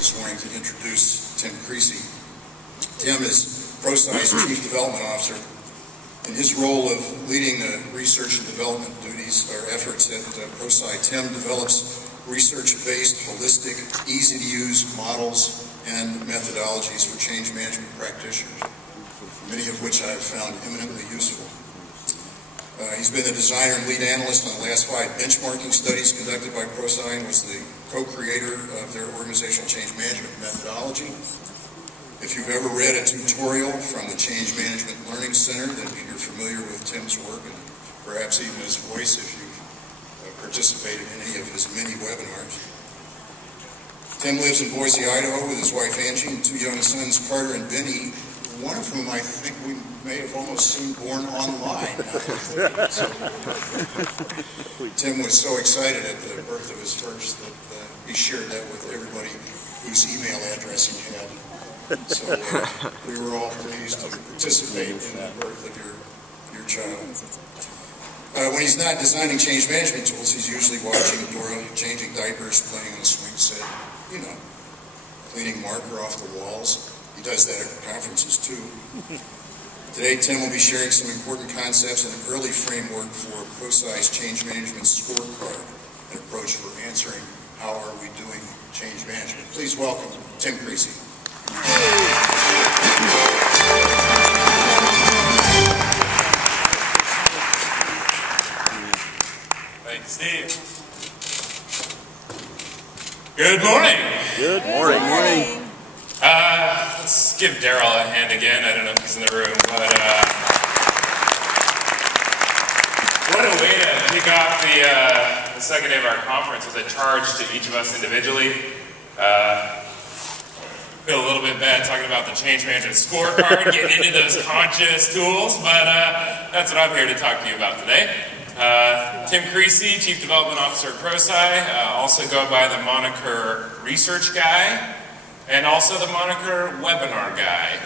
this morning to introduce Tim Creasey. Tim is Prosci's Chief Development Officer. In his role of leading the research and development duties or efforts at Prosci, Tim develops research-based, holistic, easy-to-use models and methodologies for change management practitioners, many of which I have found eminently useful. He's been the designer and lead analyst on the last 5 benchmarking studies conducted by Prosci and was the co-creator of their organizational change management methodology. If you've ever read a tutorial from the Change Management Learning Center, then you're familiar with Tim's work and perhaps even his voice if you've participated in any of his many webinars. Tim lives in Boise, Idaho with his wife Angie and 2 young sons, Carter and Benny, one of whom I think we may have almost seen born online. Tim was so excited at the birth of his first that he shared that with everybody whose email address he had. So we were all pleased to participate in the birth of your child. When he's not designing change management tools, he's usually watching Dora changing diapers, playing on the swing set, you know, cleaning marker off the walls. He does that at conferences too. Today, Tim will be sharing some important concepts and an early framework for Prosci's change management scorecard, an approach for answering how are we doing change management. Please welcome Tim Creasey. Thanks, Steve. Good morning. Good morning. Good morning. Let's give Daryl a hand again. I don't know if he's in the room, but what a way to kick off the second day of our conference with a charge to each of us individually. Feel a little bit bad talking about the change management scorecard, getting into those conscious tools, but that's what I'm here to talk to you about today. Tim Creasey, Chief Development Officer at Prosci, also go by the moniker Research Guy, and also the moniker Webinar Guy,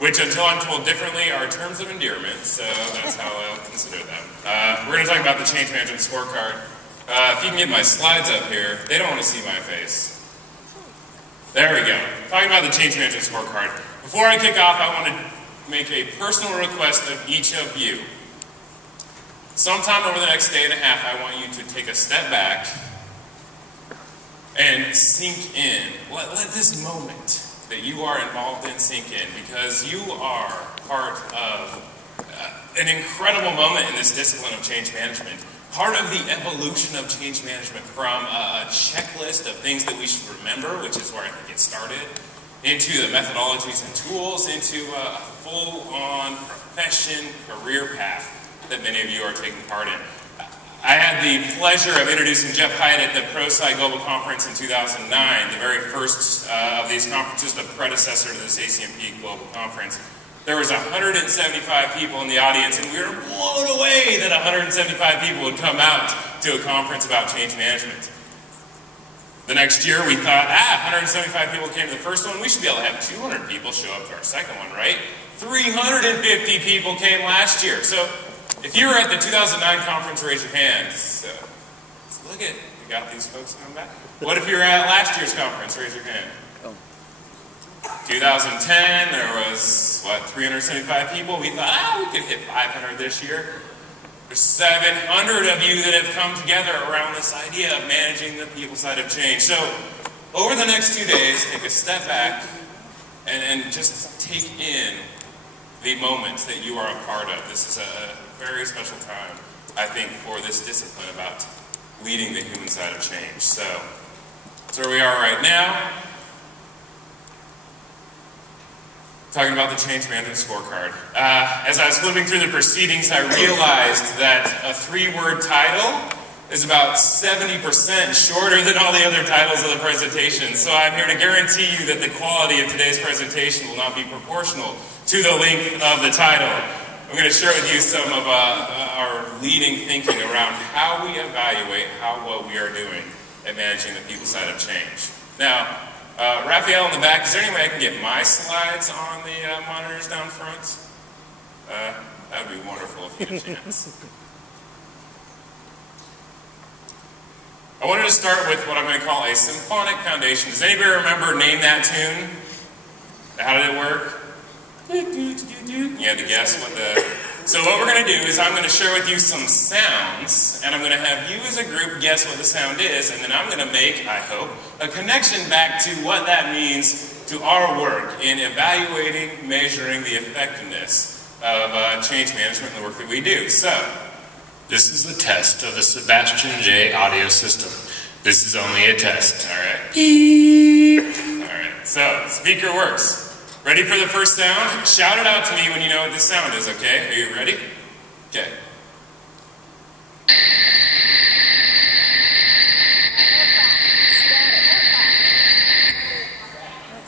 which until I'm told differently are terms of endearment, so that's how I'll consider them. We're going to talk about the change management scorecard. If you can get my slides up here, they don't want to see my face. There we go. Talking about the change management scorecard. Before I kick off, I want to make a personal request of each of you. Sometime over the next day and a half, I want you to take a step back and sink in. Let this moment that you are involved in sink in, because you are part of an incredible moment in this discipline of change management. Part of the evolution of change management from a checklist of things that we should remember, which is where I think it started, into the methodologies and tools, into a full-on profession, career path that many of you are taking part in. I had the pleasure of introducing Jeff Hyatt at the Prosci Global Conference in 2009, the very first of these conferences, the predecessor to this ACMP Global Conference. There was 175 people in the audience, and we were blown away that 175 people would come out to a conference about change management. The next year, we thought, 175 people came to the first one, we should be able to have 200 people show up to our second one, right? 350 people came last year. So if you were at the 2009 conference, raise your hand. So look at, we got these folks coming back. What if you were at last year's conference? Raise your hand. 2010, there was, 375 people. We thought, we could hit 500 this year. There's 700 of you that have come together around this idea of managing the people side of change. So, over the next 2 days, take a step back and just take in the moments that you are a part of. This is a very special time, I think, for this discipline about leading the human side of change. So, that's where we are right now. Talking about the change management scorecard. As I was flipping through the proceedings, I realized that a 3-word title is about 70% shorter than all the other titles of the presentation. So I'm here to guarantee you that the quality of today's presentation will not be proportional to the length of the title. I'm going to share with you some of our leading thinking around how we evaluate what we are doing at managing the people side of change. Now, Raphael in the back, is there any way I can get my slides on the monitors down front? That would be wonderful if you had a chance. I wanted to start with what I'm going to call a symphonic foundation. Does anybody remember Name That Tune? How did it work? You had to guess what the... So what we're going to do is I'm going to share with you some sounds, and I'm going to have you as a group guess what the sound is, and then I'm going to make, I hope, a connection back to what that means to our work in evaluating, measuring the effectiveness of change management and the work that we do. So, this is the test of the Sebastian J audio system. This is only a test, alright? Beep. Alright, so, speaker works. Ready for the first sound? Shout it out to me when you know what this sound is, okay? Are you ready? Okay.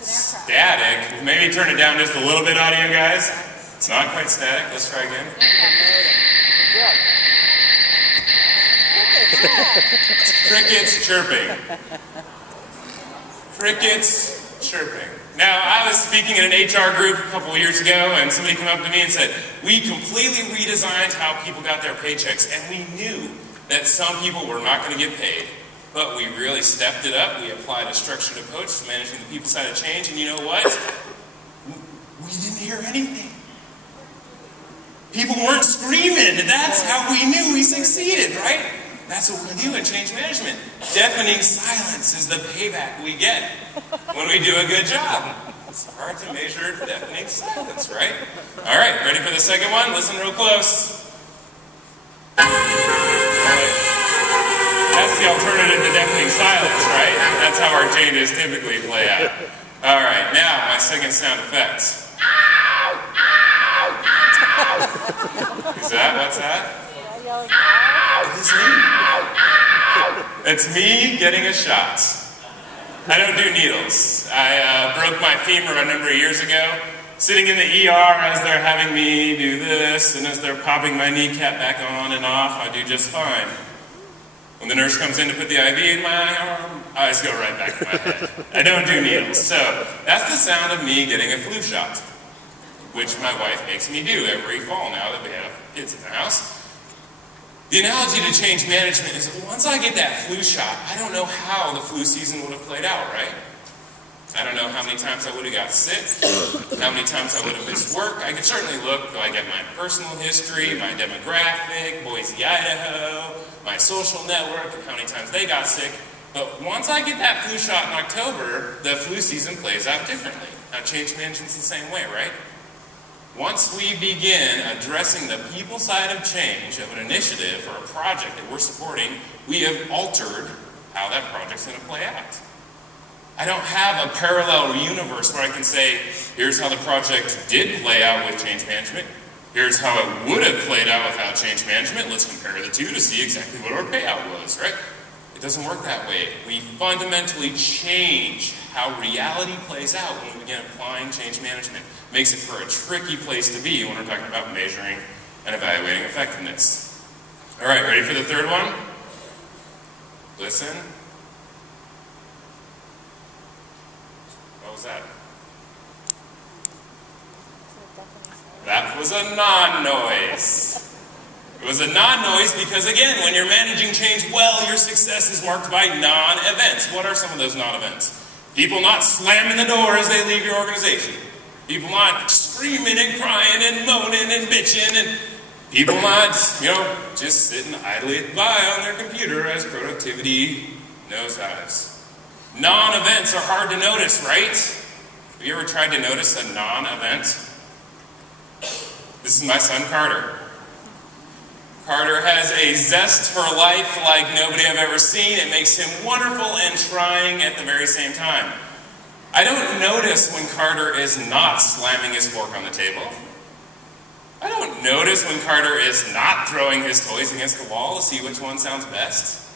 Static. Maybe turn it down just a little bit, audio guys. It's not quite static. Let's try again. Crickets chirping. Crickets chirping. Now, I was speaking in an HR group a couple of years ago, and somebody came up to me and said, we completely redesigned how people got their paychecks, and we knew that some people were not going to get paid, but we really stepped it up. We applied a structured approach to managing the people side of change, and you know what? We didn't hear anything. People weren't screaming. That's how we knew we succeeded, right? That's what we do in change management. Deafening silence is the payback we get when we do a good job. It's hard to measure deafening silence, right? All right, ready for the second one? Listen real close. That's the alternative to deafening silence, right? That's how our changes typically play out. All right, now my second sound effect. Is that, what's that? It's me. It's me getting a shot. I don't do needles. I broke my femur a number of years ago, sitting in the ER as they're having me do this, and as they're popping my kneecap back on and off, I do just fine. When the nurse comes in to put the IV in my arm, eyes go right back to my head. I don't do needles. So that's the sound of me getting a flu shot, which my wife makes me do every fall now that we have kids in the house. The analogy to change management is that once I get that flu shot, I don't know how the flu season would have played out, right? I don't know how many times I would have got sick, how many times I would have missed work. I could certainly look like at my personal history, my demographic, Boise, Idaho, my social network, and how many times they got sick. But once I get that flu shot in October, the flu season plays out differently. Now, change management's the same way, right? Once we begin addressing the people side of change of an initiative or a project that we're supporting, we have altered how that project's going to play out. I don't have a parallel universe where I can say, here's how the project did play out with change management, here's how it would have played out without change management, let's compare the two to see exactly what our payout was, right? It doesn't work that way. We fundamentally change how reality plays out when we begin applying change management. Makes it for a tricky place to be when we're talking about measuring and evaluating effectiveness. All right, ready for the third one? Listen. What was that? That was a non-noise. It was a non-noise because, again, when you're managing change well, your success is marked by non-events. What are some of those non-events? People not slamming the door as they leave your organization. People not screaming and crying and moaning and bitching, and people not, just sitting idly by on their computer as productivity nosedives. Non-events are hard to notice, right? Have you ever tried to notice a non-event? This is my son, Carter. Carter has a zest for life like nobody I've ever seen. It makes him wonderful and trying at the very same time. I don't notice when Carter is not slamming his fork on the table. I don't notice when Carter is not throwing his toys against the wall to see which one sounds best.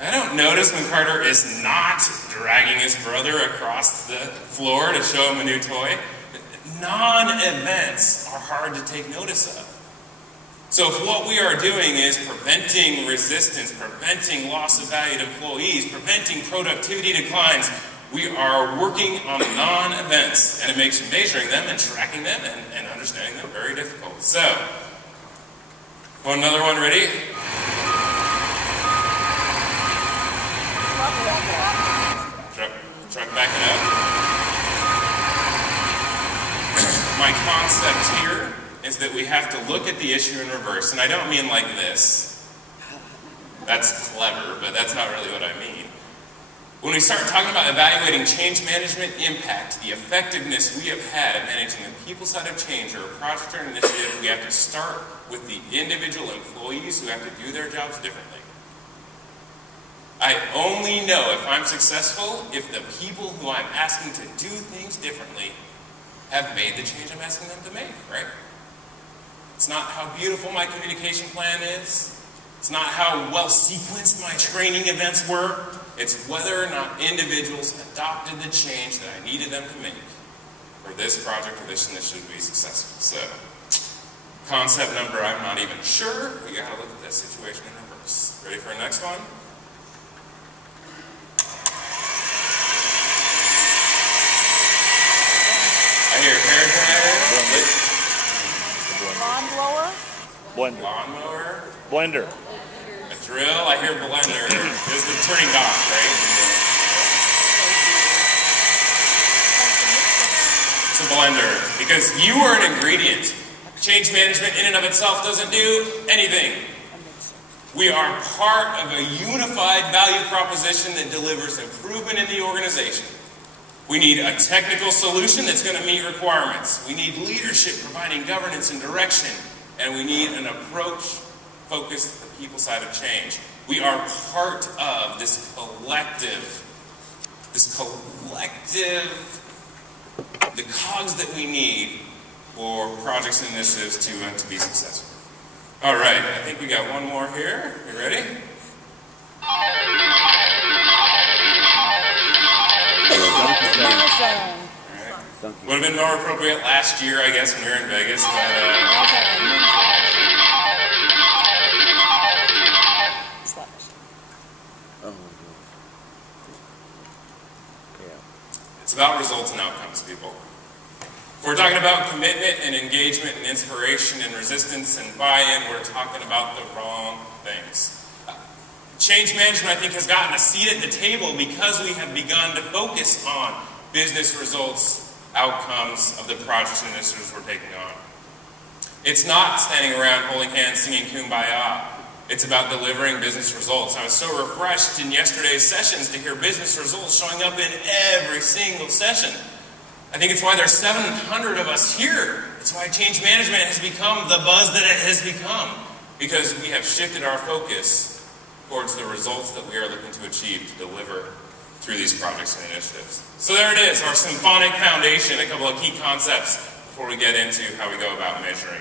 I don't notice when Carter is not dragging his brother across the floor to show him a new toy. Non-events are hard to take notice of. So if what we are doing is preventing resistance, preventing loss of valued employees, preventing productivity declines, we are working on non-events, and it makes measuring them and tracking them and understanding them very difficult. So, another one, ready? back it up. My concept here is that we have to look at the issue in reverse, and I don't mean like this. That's clever, but that's not really what I mean. When we start talking about evaluating change management impact, the effectiveness we have had at managing the people side of change or a project or initiative, we have to start with the individual employees who have to do their jobs differently. I only know if I'm successful if the people who I'm asking to do things differently have made the change I'm asking them to make, right? It's not how beautiful my communication plan is. It's not how well sequenced my training events were. It's whether or not individuals adopted the change that I needed them to make for this project or this initiative to be successful. So, concept number, I'm not even sure. We gotta look at that situation in reverse. Ready for the next one? I hear hair dryer. Lawn blower? Blender. Lawnmower. Blender. A drill. I hear blender. This is the turning knob, right? It's a blender. Because you are an ingredient. Change management in and of itself doesn't do anything. We are part of a unified value proposition that delivers improvement in the organization. We need a technical solution that's going to meet requirements. We need leadership providing governance and direction. And we need an approach focused on the people side of change. We are part of this collective, the cogs that we need for projects and initiatives to be successful. All right, I think we got one more here. You ready? Would have been more appropriate last year, I guess, when we were in Vegas. But, it's about results and outcomes, people. If we're talking about commitment and engagement and inspiration and resistance and buy-in, we're talking about the wrong things. Change management, I think, has gotten a seat at the table because we have begun to focus on business results, outcomes of the projects and initiatives we're taking on. It's not standing around holding hands singing Kumbaya. It's about delivering business results. I was so refreshed in yesterday's sessions to hear business results showing up in every single session. I think it's why there's 700 of us here. It's why change management has become the buzz that it has become. Because we have shifted our focus towards the results that we are looking to achieve to deliver through these projects and initiatives. So there it is, our symphonic foundation, a couple of key concepts before we get into how we go about measuring.